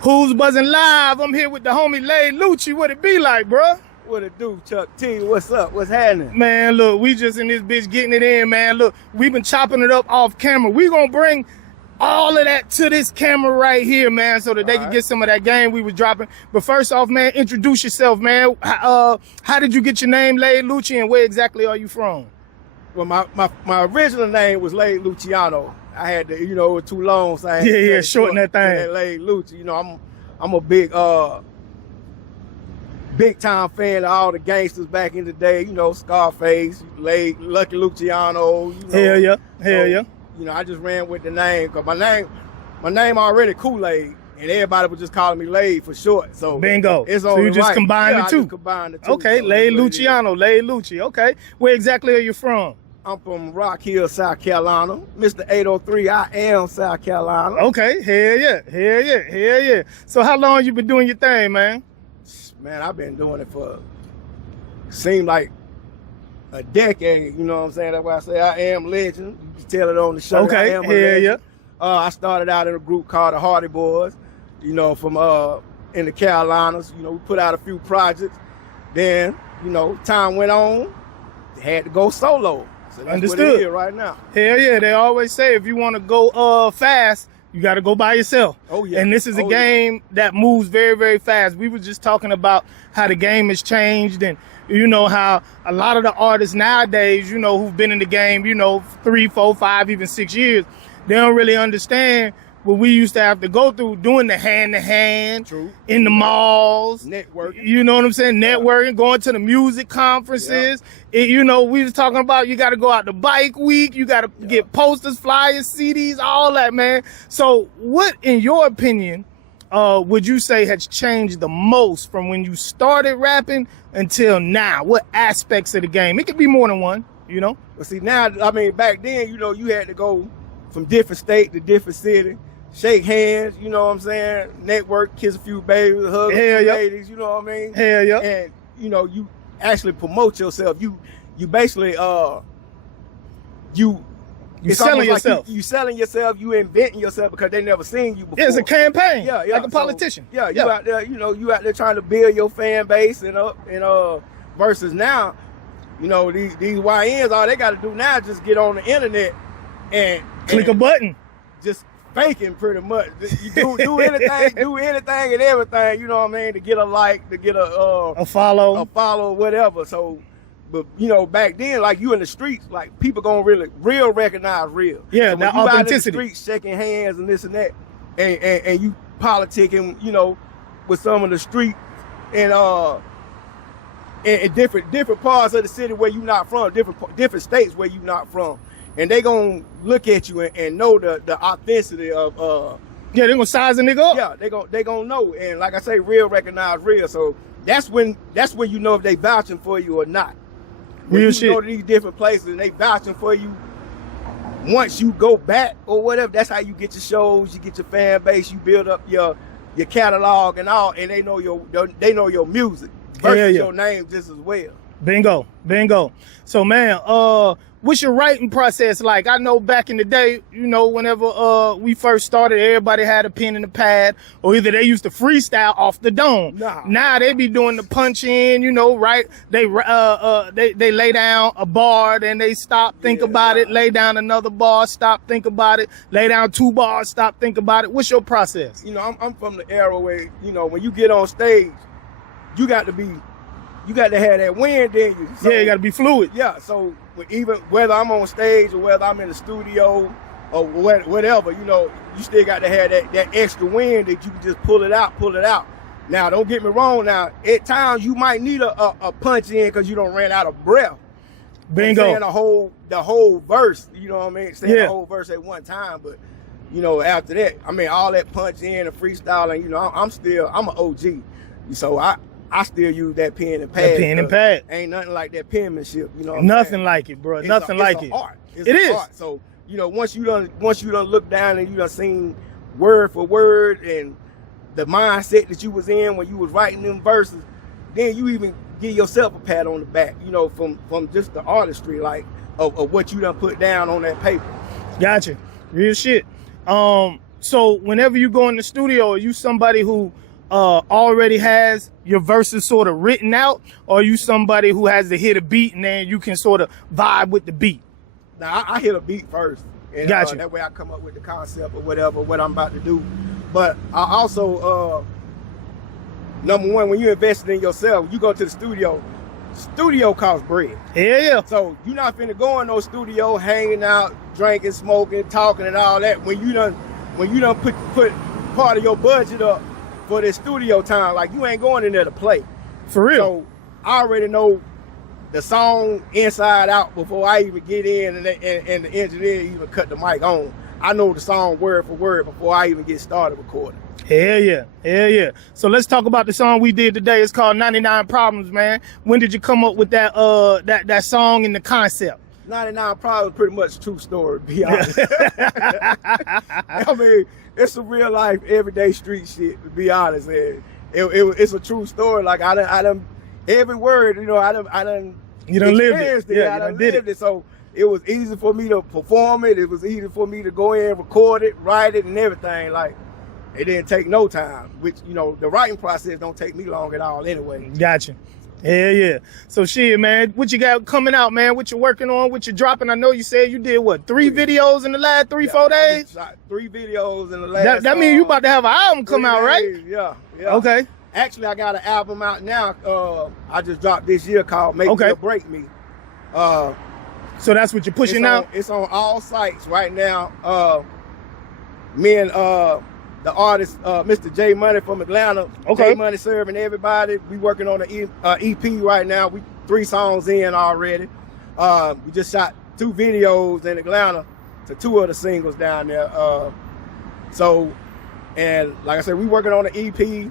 Who's buzzing live? I'm here with the homie Lucci. What it be like, bro? What it do, Chuck T? What's up? What's happening? Man, look, we just in this bitch getting it in, man. Look, we've been chopping it up off camera. We gonna bring all of that to this camera right here, man, so that they can get some of that game we was dropping. But first off, man, introduce yourself, man. How did you get your name, Lucci, and where exactly are you from? Well, my original name was Lade Luciano. I had to, it was too long, so I had to shorten that thing. Lade Lucci. I'm a big time fan of all the gangsters back in the day. Scarface, Lade, Lucky Luciano. Hell yeah. I just ran with the name because my name already Kool-Aid, and everybody was just calling me Lade for short. So bingo. It's so you just right. combined the two. I just combined the two. Okay, so Lade Luciano, Lade Lucci. Okay, where exactly are you from? I'm from Rock Hill, South Carolina. Mr. 803, I am South Carolina. Okay, hell yeah. So how long you been doing your thing, man? Man, I've been doing it for, seemed like a decade, you know what I'm saying? That's why I say I am legend. You can tell it on the show. Okay, I am a hell legend. yeah. I started out in a group called the Hardy Boys, from in the Carolinas. We put out a few projects. Then, time went on, had to go solo. So that's Understood. what it is right now. Hell yeah, they always say if you want to go fast, you got to go by yourself. Oh yeah. And this is a game that moves very, very fast. We were just talking about how the game has changed and how a lot of the artists nowadays, who've been in the game, 3, 4, 5, even 6 years, they don't really understand what we used to have to go through doing the hand-to-hand in the malls. Networking. You know what I'm saying? Networking, going to the music conferences. We was talking about you got to go out to bike week. You got to get posters, flyers, CDs, all that, man. So what, in your opinion, would you say has changed the most from when you started rapping until now? What aspects of the game? It could be more than one, Well, see, now, back then, you had to go from different state to different city, shake hands, you know what I'm saying? Network, kiss a few babies, hug a few ladies, you know what I mean? Hell yeah. And, you actually promote yourself. You basically, you selling yourself. You selling yourself, you inventing yourself because they never seen you before. It's a campaign. Yeah. Like a politician. You out there, you out there trying to build your fan base and versus now, these YNs, all they got to do now is just get on the internet and click a button. Just faking pretty much. You do anything, and everything, to get a like, to get a follow, whatever. So, but back then, like you in the streets, like people gonna real recognize real. Yeah, so now you authenticity. Out in the streets, shaking hands and this and that, and you politicking, with some of the street and in different parts of the city where you not from, different states where you not from. And they gonna look at you and know the authenticity of they gonna size a nigga up. Yeah, they gonna know. And like I say, real recognize real. So that's when you know if they vouching for you or not. Real when shit. You go to these different places and they vouching for you. Once you go back or whatever, that's how you get your shows, you get your fan base, you build up your catalog and all, and they know your music versus your name just as well. Bingo. So man, what's your writing process like? I know back in the day, whenever we first started, everybody had a pen and a pad, or either they used to freestyle off the dome. Now they be doing the punch in, right? They lay down a bar, then they stop, think about it, lay down another bar, stop, think about it, lay down 2 bars, stop, think about it. What's your process? I'm from the era where, when you get on stage, you got to have that wind in you. So, you got to be fluid. Yeah, so even whether I'm on stage or whether I'm in the studio or whatever, you still got to have that extra wind that you can just pull it out. Now, don't get me wrong. Now, at times you might need a punch in because you don't ran out of breath. Bingo. Saying the whole verse, you know what I mean? Saying the whole verse at one time, but after that, all that punch in and freestyling, I'm an OG, so I still use that pen and pad. That pen and pad. Ain't nothing like that penmanship, Nothing like it, bro. Nothing like it. Art. It's it an is. Art. So, once you done look down and you done seen word for word and the mindset that you was in when you was writing them verses, then you even give yourself a pat on the back, from just the artistry, like of what you done put down on that paper. Gotcha. Real shit. So whenever you go in the studio, are you somebody who already has your verses sort of written out, or are you somebody who has to hit a beat and then you can sort of vibe with the beat? Now I hit a beat first, and Gotcha. That way I come up with the concept or whatever what I'm about to do. But I also number one, when you invest in yourself, you go to the studio. Studio costs bread. Yeah. So you're not finna go in no studio, hanging out, drinking, smoking, talking, and all that. When you done put part of your budget up for this studio time, like you ain't going in there to play. For real. So I already know the song inside out before I even get in and the engineer even cut the mic on. I know the song word for word before I even get started recording. Hell yeah. So let's talk about the song we did today. It's called 99 Problems, man. When did you come up with that that song and the concept? 99 Problems pretty much true story, to be honest. I mean, it's a real life, everyday street shit, to be honest, man. It's a true story. Like I done every word, I done you done lived it. Yeah, I done lived it. So it was easy for me to perform it. It was easy for me to go in, record it, write it, and everything. Like, it didn't take no time, which, the writing process don't take me long at all anyway. Gotcha. Yeah. So shit, man, what you got coming out, man? What you working on? What you dropping? I know you said you did, what, 3 videos in the last 4 days? I shot 3 videos in the last... That means you about to have an album come out, right? Yeah. Okay. Actually, I got an album out now. I just dropped this year called Make Me or Break Me. So that's what you're pushing out? It's on all sites right now. Me and the artist, Mr. J Money from Atlanta. J Money serving everybody. We working on an EP right now. We 3 songs in already. We just shot 2 videos in Atlanta to 2 of the singles down there. And like I said, we working on an EP,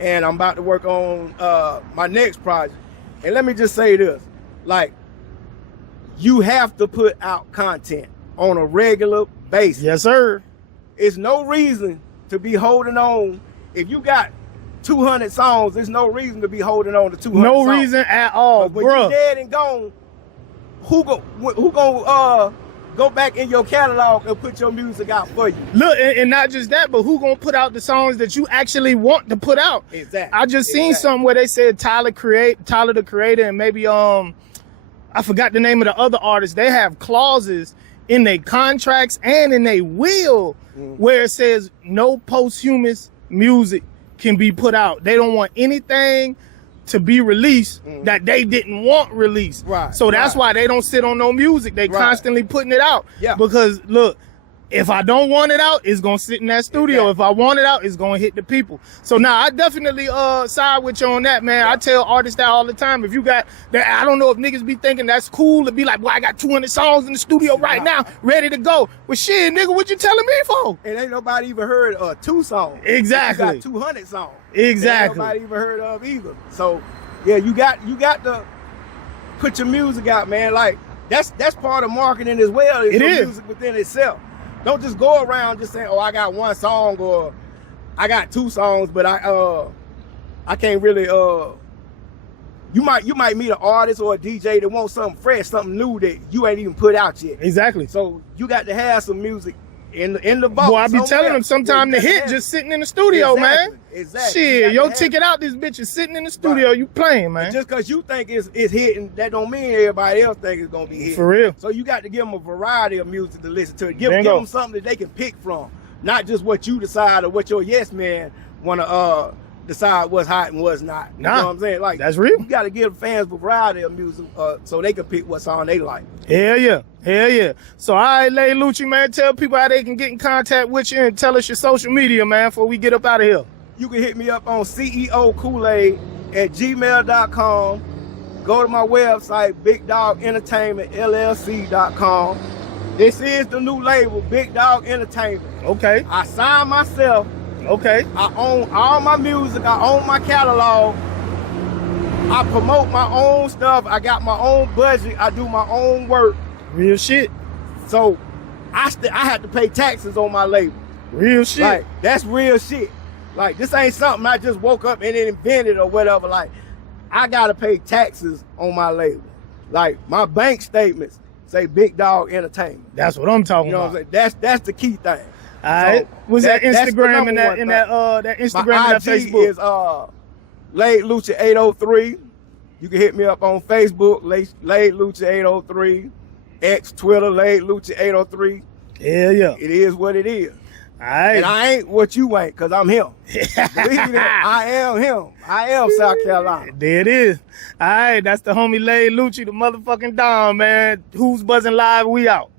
and I'm about to work on my next project. And let me just say this, like, you have to put out content on a regular basis. Yes, sir. It's no reason to be holding on. If you got 200 songs, there's no reason to be holding on to 200 songs. No reason at all, bro. When you're dead and gone, who gonna go back in your catalog and put your music out for you? Look, and not just that, but who gonna put out the songs that you actually want to put out? Exactly. I just seen something where they said Tyler the Creator, and maybe I forgot the name of the other artist. They have clauses in their contracts and in their will where it says no posthumous music can be put out. They don't want anything to be released that they didn't want released. Right. So that's why they don't sit on no music. They constantly putting it out. Yeah. Because look, if I don't want it out, it's gonna sit in that studio. If I want it out, it's gonna hit the people. So now I definitely side with you on that, man. I tell artists that all the time. If you got that, I don't know if niggas be thinking that's cool to be like, well, I got 200 songs in the studio right now, ready to go. Well, shit, nigga, what you telling me for? And ain't nobody even heard 2 songs. Exactly. You got 200 songs. Exactly. Ain't nobody even heard of either. So yeah, you got to put your music out, man. Like that's part of marketing as well. It is music within itself. Don't just go around just saying, oh, I got 1 song or I got 2 songs, but I can't really you might meet an artist or a DJ that wants something fresh, something new that you ain't even put out yet. Exactly. So you got to have some music in the vault. Boy, I be telling them sometime the hit just sitting in the studio, man. Exactly. Shit, your ticket out this bitch is sitting in the studio, you playing, man. And just because you think it's hitting, that don't mean everybody else think it's gonna be hitting. For real. So you got to give them a variety of music to listen to. Give them something that they can pick from, not just what you decide or what your yes man wanna decide what's hot and what's not. You know what I'm saying? Like, that's real. You got to give fans a variety of music so they can pick what song they like. Hell yeah. So all right, Lay Lucci, man, tell people how they can get in contact with you and tell us your social media, man, before we get up out of here. You can hit me up on ceokool-aid@gmail.com. Go to my website, BigDogEntertainmentLLC.com. This is the new label, Big Dog Entertainment. Okay. I signed myself. Okay. I own all my music. I own my catalog. I promote my own stuff. I got my own budget. I do my own work. Real shit. So I had to pay taxes on my label. Real shit. Like, that's real shit. Like, this ain't something I just woke up and invented or whatever. Like, I gotta pay taxes on my label. Like, my bank statements say Big Dog Entertainment. That's what I'm talking about. You know what I'm saying? That's the key thing. right. What's that that's the Instagram and number that one that thing. Instagram My and that IG Facebook? is Late Lucci 803. You can hit me up on Facebook, Late Lucci 803. X, Twitter, Late Lucci 803. Yeah, yeah. It is what it is. All right. And I ain't what you ain't, because I'm him. Believe me, I am him. I am South Carolina. There it is. All right, that's the homie Lay Lucci, the motherfucking Don, man. Who's buzzing live? We out.